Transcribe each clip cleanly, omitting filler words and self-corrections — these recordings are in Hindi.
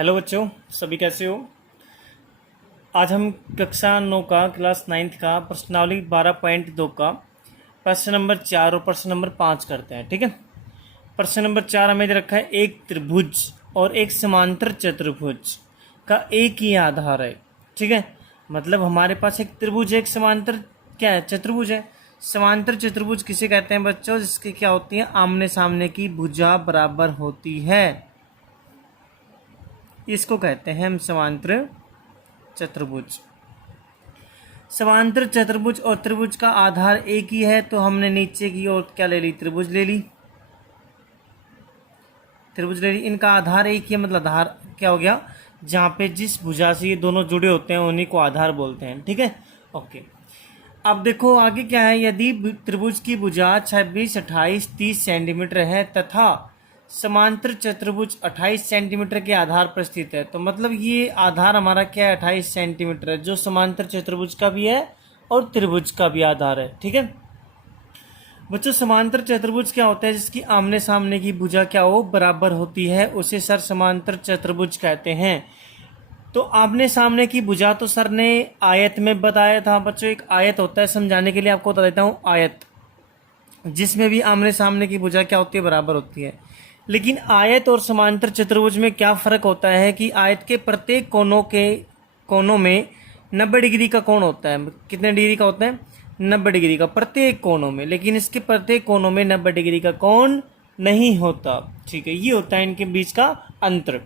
हेलो बच्चों, सभी कैसे हो। आज हम कक्षा 9 का क्लास 9th का प्रश्नावली 12.2 का प्रश्न नंबर 4 और प्रश्न नंबर 5 करते हैं। ठीक है। प्रश्न नंबर 4 हमें दे रखा है, एक त्रिभुज और एक समांतर चतुर्भुज का एक ही आधार है। ठीक है, मतलब हमारे पास एक त्रिभुज है, एक समांतर क्या है, चतुर्भुज है। समांतर चतुर्भुज किसे कहते हैं बच्चों, जिसकी क्या होती है, आमने सामने की भुजा बराबर होती है, इसको कहते हैं हम समांतर चतुर्भुज। समांतर चतुर्भुज और त्रिभुज का आधार एक ही है, तो हमने नीचे की ओर क्या ले ली, त्रिभुज ले ली। त्रिभुज ले ली, इनका आधार एक ही है, मतलब आधार क्या हो गया, जहां पे जिस भुजा से ये दोनों जुड़े होते हैं उन्हीं को आधार बोलते हैं। ठीक है, ओके। अब देखो आगे क्या है, यदि त्रिभुज की भुजा 26, 28, 30 सेंटीमीटर है तथा समांतर चतुर्भुज 28 सेंटीमीटर के आधार पर स्थित है, तो मतलब ये आधार हमारा क्या है, 28 सेंटीमीटर है, जो समांतर चतुर्भुज का भी है और त्रिभुज का भी आधार है। ठीक है बच्चों, समांतर चतुर्भुज क्या होता है, जिसकी आमने सामने की भुजा क्या हो, बराबर होती है, उसे सर समांतर चतुर्भुज कहते हैं। तो आमने सामने की भुजा तो सर ने आयत में बताया था बच्चों, एक आयत होता है, समझाने के लिए आपको बता देता हूँ, आयत जिसमें भी आमने सामने की भुजा क्या होती है, बराबर होती है। लेकिन आयत और समांतर चतुर्भुज में क्या फर्क होता है कि आयत के प्रत्येक कोनों में 90 डिग्री का कोण होता है। कितने डिग्री का होता है, 90 डिग्री का प्रत्येक कोनों में, लेकिन इसके प्रत्येक कोनों में 90 डिग्री का कोण नहीं होता। ठीक है, ये होता है इनके बीच का अंतर।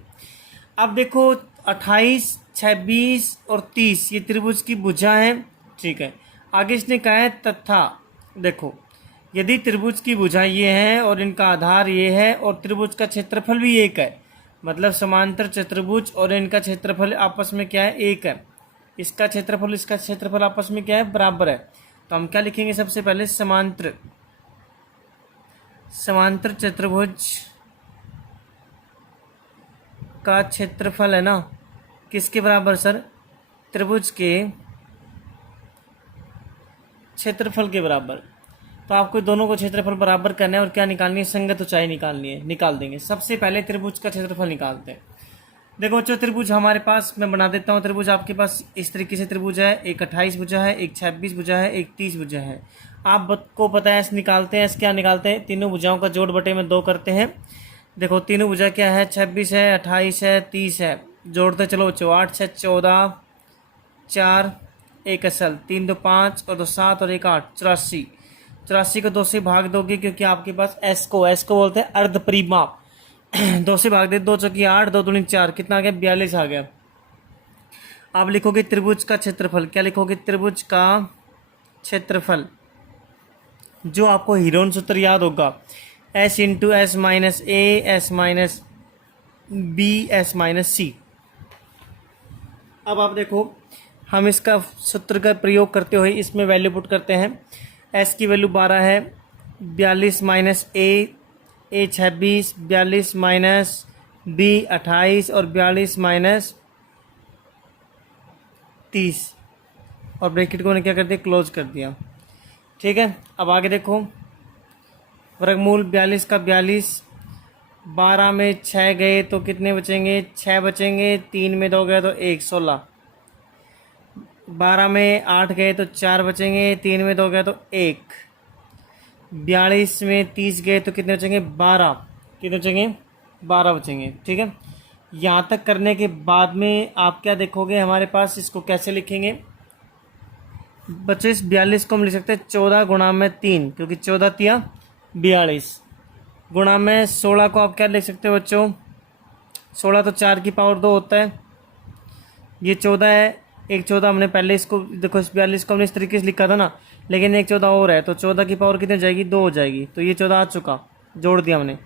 अब देखो 28, 26 और 30 ये त्रिभुज की भुजा है। ठीक है, आगे इसने कहा है तथा, देखो यदि त्रिभुज की भुजा ये है और इनका आधार ये है और त्रिभुज का क्षेत्रफल भी एक है, मतलब समांतर चतुर्भुज और इनका क्षेत्रफल आपस में क्या है, एक है, इसका क्षेत्रफल आपस में क्या है, बराबर है। तो हम क्या लिखेंगे, सबसे पहले समांतर चतुर्भुज का क्षेत्रफल है ना, किसके बराबर सर, त्रिभुज के क्षेत्रफल के बराबर। तो आपको दोनों को क्षेत्रफल बराबर करना है और क्या निकालनी है, संगत ऊंचाई निकालनी है, निकाल देंगे। सबसे पहले त्रिभुज का क्षेत्रफल निकालते हैं। देखो बच्चों, त्रिभुज हमारे पास, मैं बना देता हूँ त्रिभुज आपके पास इस तरीके से त्रिभुज है, एक 28 भुजा है, एक 26 भुजा है, एक 30 भुजा है। आपको पता है ऐसे निकालते हैं, ऐसे क्या निकालते हैं, तीनों भुजाओं का जोड़ बटे में 2 करते हैं। देखो तीनों भुजा क्या है, 26 है, 28 है, 30 है, जोड़ते चलो बच्चों, 8 से 14, 4 एक असल, 3 2 5 और 2 7 और 1 8, 84। 84 को 2 से भाग दोगे, क्योंकि आपके पास एस को बोलते हैं अर्ध परिमाप। 2 से भाग दे, 2 चौकी 8, 2 दूनी 4, कितना आ गया, 42 आ गया। आप लिखोगे त्रिभुज का क्षेत्रफल, क्या लिखोगे, त्रिभुज का क्षेत्रफल, जो आपको हीरोन सूत्र याद होगा, S into S minus A, S minus B, S minus C. अब आप देखो, हम इसका सूत्र का प्रयोग करते हुए इसमें वैल्यू पुट करते हैं। एस की वैल्यू 12 है, 42 माइनस ए 26, 42 माइनस बी 28 और 42 माइनस 30, और ब्रैकेट को क्या कर दिया, क्लोज कर दिया। ठीक है, अब आगे देखो, वर्गमूल 42 का 42, 12 में 6 गए तो कितने बचेंगे, 6 बचेंगे, 3 में 2 गए तो 1, 16, 12 में 8 गए तो 4 बचेंगे, 3 में 2 गए तो 1, 42 में 30 गए तो कितने बचेंगे, 12, कितने बचेंगे, 12 बचेंगे। ठीक है, यहाँ तक करने के बाद में आप क्या देखोगे, हमारे पास इसको कैसे लिखेंगे बच्चों, इस 42 को हम लिख सकते हैं 14 गुणा में 3, क्योंकि 14 तिया 42, गुणा में 16 को आप क्या लिख सकते हो बच्चों, 16 तो 4 की पावर 2 होता है, ये 14 है, एक 14 हमने पहले इसको देखो, इस 42 को हमने इस तरीके से लिखा था ना, लेकिन एक 14 और है, तो 14 की पावर कितनी हो जाएगी, 2 हो जाएगी, तो ये 14 आ चुका, जोड़ दिया हमने।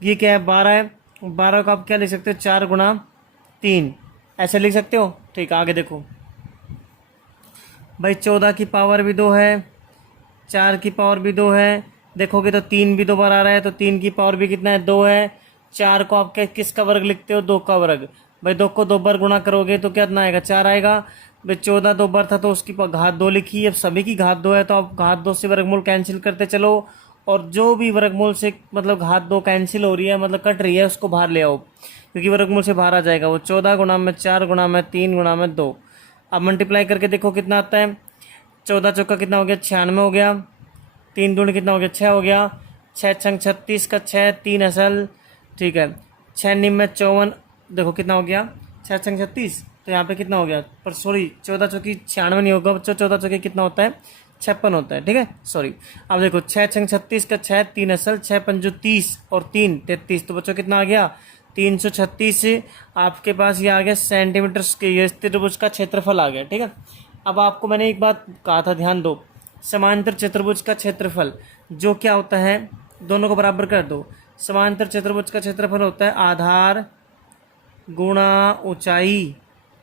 ये क्या है, 12 है, 12 को आप क्या लिख सकते हो, 4 गुणा 3, ऐसे लिख सकते हो। ठीक, आगे देखो भाई, 14 की पावर भी 2 है, 4 की पावर भी 2 है, देखोगे तो 3 भी 2 बार आ रहा है, तो 3 की पावर भी कितना है, 2 है। 4 को आप किसका वर्ग लिखते हो, 2 का वर्ग, भाई 2 को 2 बार गुणा करोगे तो कितना आएगा, 4 आएगा। भाई 14 2 बार था तो उसकी घात 2 लिखी, अब सभी की घात 2 है, तो आप घात 2 से वर्गमूल कैंसिल करते चलो, और जो भी वर्गमूल से मतलब घात 2 कैंसिल हो रही है, मतलब कट रही है, उसको बाहर ले आओ, क्योंकि वर्गमूल से बाहर आ जाएगा वो। 14 गुणा में 4 गुणा में 3 गुणा में 2। अब मल्टीप्लाई करके देखो कितना आता है। 14 चौका कितना हो गया, 96 हो गया। 3 दूनी कितना हो गया, 6 हो गया। 6 छंग 36 का 6, 3 असल, ठीक है। 6 निम में 54, देखो कितना हो गया, 6 छंग 36, तो यहाँ पे कितना हो गया, पर सॉरी 14 चौकी 96 नहीं होगा बच्चों, 14 चौकी कितना होता है, 56 होता है, ठीक है, सॉरी। अब देखो 6 छंग 36 का 6, 3 असल, 6 पंजो 30 और 3 33, तो बच्चों कितना आ गया, 336 आपके पास ये आ गया सेंटीमीटर के, ये त्रिभुज का क्षेत्रफल आ गया, ठीक है। अब आपको मैंने एक बात कहा था, ध्यान दो, समांतर चतुर्भुज का क्षेत्रफल जो क्या होता है, दोनों को बराबर कर दो। समांतर चतुर्भुज का क्षेत्रफल होता है आधार गुणा ऊंचाई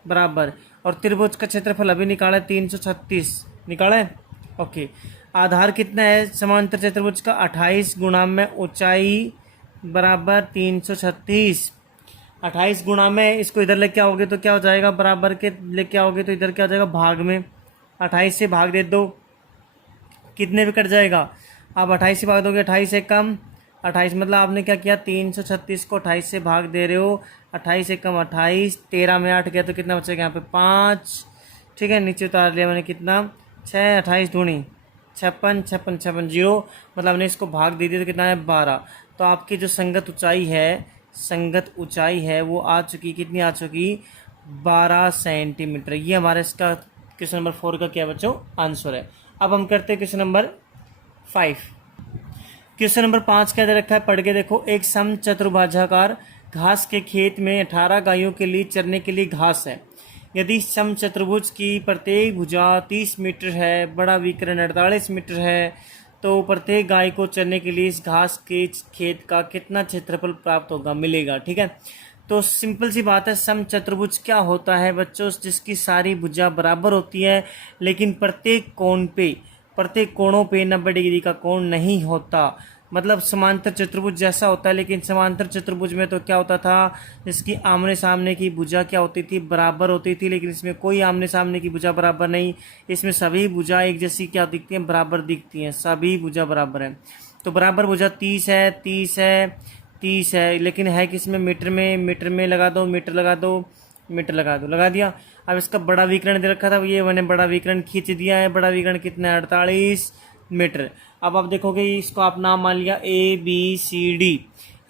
बराबर, और त्रिभुज का क्षेत्रफल अभी निकाला है 336, निकाला है, ओके। आधार कितना है समांतर चतुर्भुज का, 28 गुणा में ऊंचाई बराबर 336। 28 गुणा में, इसको इधर लेके आओगे तो क्या हो जाएगा, बराबर के लेके आओगे तो इधर क्या हो जाएगा, भाग में। 28 से भाग दे दो, कितने पे कट जाएगा। अब 28 से भाग दोगे, 28 से कम 28, मतलब आपने क्या किया, 336 को 28 से भाग दे रहे हो। 28 से कम 28, 13 में 8 गया तो कितना बचेगा यहाँ पे 5, ठीक है। नीचे उतार लिया मैंने, कितना 6, 28 दूनी 56, 56 56 जीरो, मतलब हमने इसको भाग दे दिया तो कितना है 12। तो आपकी जो संगत ऊंचाई है, संगत ऊंचाई है वो आ चुकी, कितनी आ चुकी, 12 सेंटीमीटर। ये हमारे इसका क्वेश्चन नंबर 4 का क्या बच्चों आंसर है। अब हम करते हैं क्वेश्चन नंबर 5। क्वेश्चन नंबर 5 क्या दे रखा है, पढ़ के देखो। एक सम चतुर्भुजाकार घास के खेत में 18 गायों के लिए चरने के लिए घास है। यदि सम चतुर्भुज की प्रत्येक भुजा 30 मीटर है, बड़ा विकर्ण 48 मीटर है, तो प्रत्येक गाय को चरने के लिए इस घास के खेत का कितना क्षेत्रफल प्राप्त होगा, मिलेगा, ठीक है। तो सिंपल सी बात है, सम चतुर्भुज क्या होता है बच्चों, जिसकी सारी भुजा बराबर होती है, लेकिन प्रत्येक कोणों पे 90 डिग्री का कोण नहीं होता। मतलब समांतर चतुर्भुज जैसा होता है, लेकिन समांतर चतुर्भुज में तो क्या होता था, जिसकी आमने सामने की भुजा क्या होती थी, बराबर होती थी, लेकिन इसमें कोई आमने सामने की भुजा बराबर नहीं। इसमें सभी भुजा एक जैसी क्या दिखती हैं, बराबर दिखती हैं, सभी भुजा बराबर है। तो बराबर भुजा 30 है, 30 है, 30 है, लेकिन है किसमें, मीटर में। मीटर में लगा दो, मीटर लगा दो, मीटर लगा दो, लगा दिया। अब इसका बड़ा विकर्ण दे रखा था, ये मैंने बड़ा विकर्ण खींच दिया है। बड़ा विकर्ण कितना है, 48 मीटर। अब आप देखोगे इसको आप नाम मान लिया ABCD।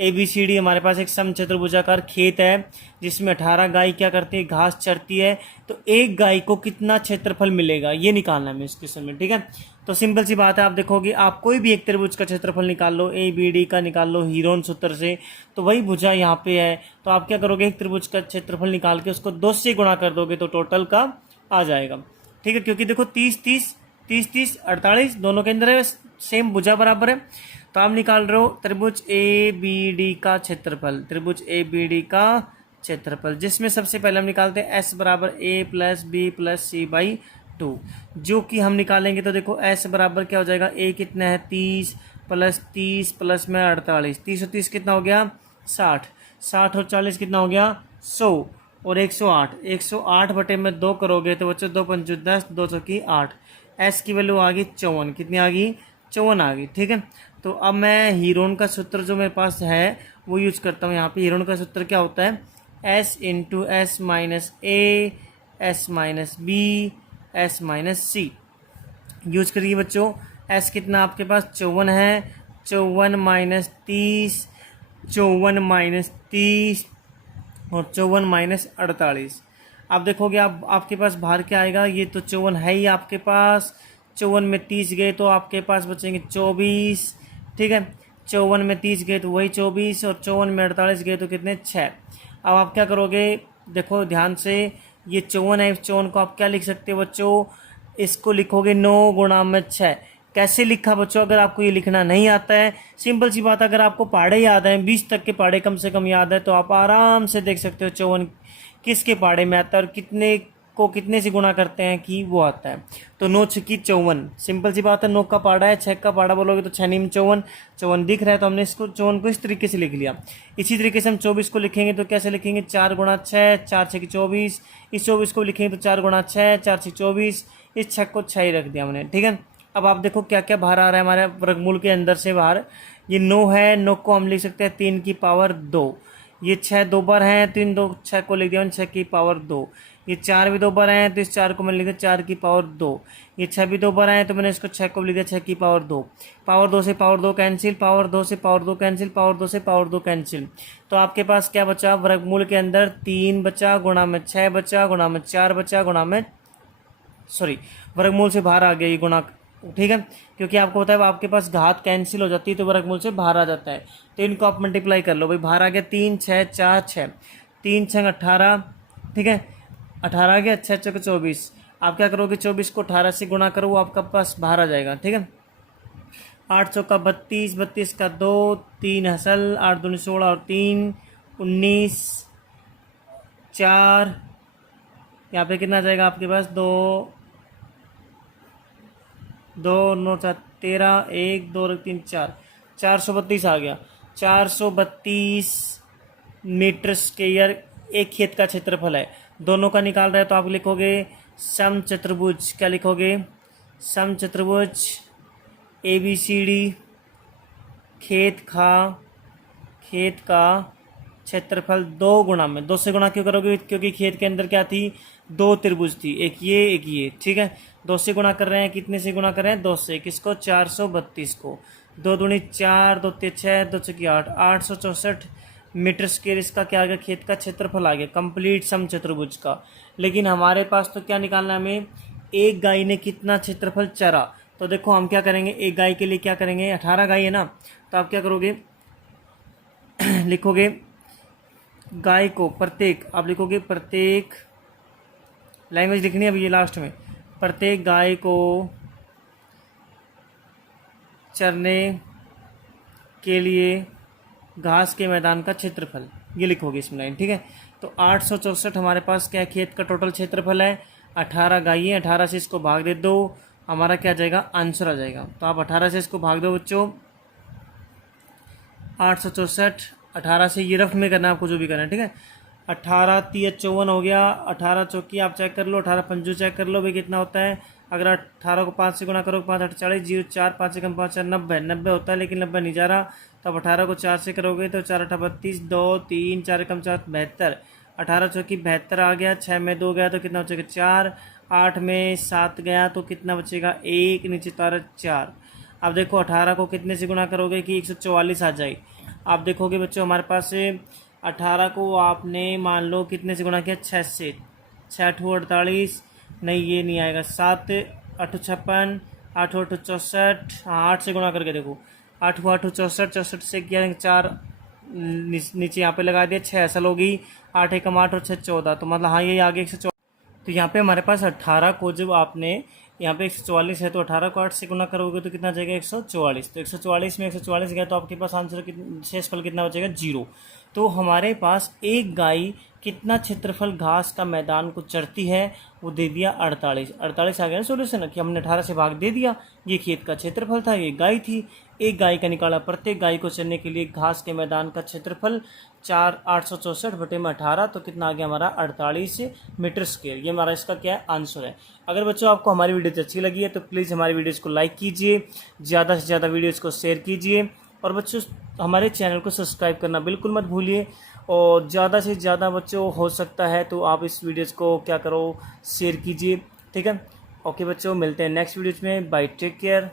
ABCD हमारे पास एक समचतुर्भुजाकार खेत है जिसमें 18 गाय क्या करती है, घास चरती है। तो एक गाय को कितना क्षेत्रफल मिलेगा, ये निकालना है हमें इस क्वेश्चन में, ठीक है। तो सिंपल सी बात है, आप देखोगे आप कोई भी एक त्रिभुज का क्षेत्रफल निकाल लो, ABD का निकाल लो हीरोन सूत्र से, तो वही भुजा यहाँ पे है। तो आप क्या करोगे, एक त्रिभुज का क्षेत्रफल निकाल के उसको 2 से गुणा कर दोगे तो टोटल का आ जाएगा, ठीक है। क्योंकि देखो 30 30 30 30 48 दोनों के अंदर है, सेम भुजा बराबर है। तो आप निकाल रहे हो त्रिभुज ABD का क्षेत्रफल, त्रिभुज ABD का क्षेत्रफल, जिसमें सबसे पहले हम निकालते हैं S बराबर A plus B plus C by 2, जो कि हम निकालेंगे तो देखो S बराबर क्या हो जाएगा, A कितना है 30 प्लस में 48, 30 और 30 कितना हो गया 60, 60 और 40 कितना हो गया 100 और 108, 108 बटे में 2 करोगे तो बच्चों 2 पंचो 10, 2 चौकी 8। S की वैल्यू आ गई 54, कितनी आ गई 54 आ गई, ठीक है। तो अब मैं हीरोन का सूत्र जो मेरे पास है वो यूज करता हूँ। यहाँ पे हीरोन का सूत्र क्या होता है, S into S minus A, S minus B, S minus C use करिए बच्चों। S कितना आपके पास 54 है, 54 माइनस 30, 54 माइनस 30 और 54 माइनस 48। आप देखोगे आप आपके पास बाहर क्या आएगा, ये तो 54 है ही आपके पास, 54 में 30 गए तो आपके पास बचेंगे 24, ठीक है। 54 में 30 गए तो वही 24 और 54 में 48 गए तो कितने 6। अब आप क्या करोगे, देखो ध्यान से, ये 54 है, 54 को आप क्या लिख सकते हो बच्चों, इसको लिखोगे 9 गुणा में 6। कैसे लिखा बच्चों, अगर आपको ये लिखना नहीं आता है, सिंपल सी बात, अगर आपको पहाड़े याद हैं, 20 तक के पहाड़े कम से कम याद है, तो आप आराम से देख सकते हो 54 किसके पहाड़े में आता है और कितने को कितने से गुणा करते हैं कि वो आता है। तो 9 छक्की 54, सिंपल सी बात है, 9 का पहाड़ा है, 6 का पहाड़ा बोलोगे तो 6 नीम 54, 54 दिख रहा है तो हमने इसको 54 को इस तरीके से लिख लिया। इसी तरीके से हम 24 को लिखेंगे तो कैसे लिखेंगे, 4 गुणा 6, 4 छक्की 24, इस 24 को लिखेंगे तो 4 गुणा 6, 4 छक्की 24, इस 6 को 6 ही रख दिया हमने, ठीक है। अब आप देखो क्या क्या बाहर आ रहा है हमारे वर्गमूल के अंदर से बाहर। ये 9 है, 9 को हम लिख सकते हैं 3 की पावर 2। ये 6 दो बार हैं तो इन 2 6 को लिख दिया 6 की पावर 2। ये 4 भी दो बार हैं तो इस 4 को मैंने लिख दिया 4 की पावर 2। ये 6 भी दो बार हैं तो मैंने इसको 6 को लिख दिया 6 की पावर 2। पावर 2 से पावर 2 कैंसिल, पावर 2 से पावर 2 कैंसिल, पावर 2 से पावर 2 कैंसिल। तो आपके पास क्या बचा, वर्गमूल के अंदर 3 बचा, गुणा में 6 बचा, गुणा में 4 बचा, गुणा में वर्गमूल से बाहर आ गया ये गुणा। ठीक है, क्योंकि आपको पता है आपके पास घात कैंसिल हो जाती है तो वर्गमूल से बाहर आ जाता है। तो इनको आप मल्टीप्लाई कर लो भाई, बाहर आ गया 3 6 4 6, 3 6 18। ठीक है, 18 आ गया, 6 6 24। आप क्या करोगे, 24 को 18 से गुणा करो, वो आपका पास बाहर आ जाएगा। ठीक है, 8 का 32, 32 का 2, 3 हसल, 8 दूनी 16 और 3 19, 4। यहाँ पे कितना जाएगा आपके पास, 2 2 9 4 13, 1 2 3 4, 432 आ गया। 432 मीटर स्क्वायर एक खेत का क्षेत्रफल है। दोनों का निकाल रहे हैं तो आप लिखोगे सम चतुर्भुज। क्या लिखोगे, सम चतुर्भुज ABCD खेत का क्षेत्रफल 2 गुणा में, 2 से गुणा क्यों करोगे, क्योंकि खेत के अंदर क्या थी, 2 त्रिभुज थी, एक ये एक ये। ठीक है, 2 से गुणा कर रहे हैं, कितने से गुणा कर रहे हैं, 2 से। किसको, 432 को। 2 दूनी 4, 2 तीन 6, 2 छक्की 8, 864 मीटर स्क्वायर इसका क्या आ गया, खेत का क्षेत्रफल आ गया, कंप्लीट सम चतुर्भुज का। लेकिन हमारे पास तो क्या निकालना है हमें, एक गाय ने कितना क्षेत्रफल चरा। तो देखो हम क्या करेंगे, एक गाय के लिए क्या करेंगे, 18 गाय है ना, तो आप क्या करोगे लिखोगे गाय को प्रत्येक, आप लिखोगे प्रत्येक, लैंग्वेज लिखनी है अभी ये लास्ट में, प्रत्येक गाय को चरने के लिए घास के मैदान का क्षेत्रफल, ये लिखोगे इसमें लाइन। ठीक है, तो 864 हमारे पास क्या खेत का टोटल क्षेत्रफल है, 18 गाय है, 18 से इसको भाग दे दो, हमारा क्या जाएगा, आंसर आ जाएगा। तो आप 18 से इसको भाग दो बच्चों, 864, 18 से ये रफ में करना है आपको जो भी करना है। ठीक है, 18 3 54 हो गया, 18 चौकी आप चेक कर लो, 18 पंजू चेक कर लो भाई कितना होता है। अगर 18 को 5 से गुणा करो, 5 8 40, 0 4 5 से कम 5 4 90, 90 होता है, लेकिन 90 नहीं जा रहा। तो अब 18 को 4 से करोगे तो 4 8 32, 2 3 4 कम 4 72, 18 चौकी 72 आ गया, 6 में 2 गया तो कितना बचेगा 4, 8 में 7 गया तो कितना बचेगा 1, नीचे तारा 4। अब देखो 18 को कितने से गुणा करोगे कि 144 आ जाए। आप देखोगे बच्चों हमारे पास 18 को आपने मान लो कितने से गुणा किया, 6 से, 6 8 48, नहीं ये नहीं आएगा, 7 8 56, 8 8 64, हाँ 8 से गुणा करके देखो, 8 8 64, 64 से किया 4 नीचे यहाँ पे लगा दिया, 6 असल होगी, 8 1 8 और 6 14, तो मतलब हाँ ये आगे 114। तो यहाँ पे हमारे पास 18 को जब आपने यहाँ पे 144 है तो 18 को 8 से गुना करोगे तो कितना जाएगा 144। तो 144 में 144 गया तो आपके पास आंसर शेषफल कितना बचेगा 0। तो हमारे पास एक गाय कितना क्षेत्रफल घास का मैदान को चरती है, वो दे दिया 48। 48 आ गया ना सोल्यूशन, कि हमने 18 से भाग दे दिया, ये खेत का क्षेत्रफल था, ये गाय थी, एक गाय का निकाला, प्रत्येक गाय को चरने के लिए घास के मैदान का क्षेत्रफल 864 बटे में 18, तो कितना आ गया हमारा 48 मीटर स्क्वायर। ये हमारा इसका क्या है आंसर है। अगर बच्चों आपको हमारी वीडियो अच्छी लगी है तो प्लीज़ हमारी वीडियोज़ को लाइक कीजिए, ज़्यादा से ज़्यादा वीडियोज़ को शेयर कीजिए, और बच्चों हमारे चैनल को सब्सक्राइब करना बिल्कुल मत भूलिए। और ज़्यादा से ज़्यादा बच्चों हो सकता है तो आप इस वीडियोज़ को क्या करो, शेयर कीजिए। ठीक है, ओके बच्चों, मिलते हैं नेक्स्ट वीडियोज़ में, बाय, टेक केयर।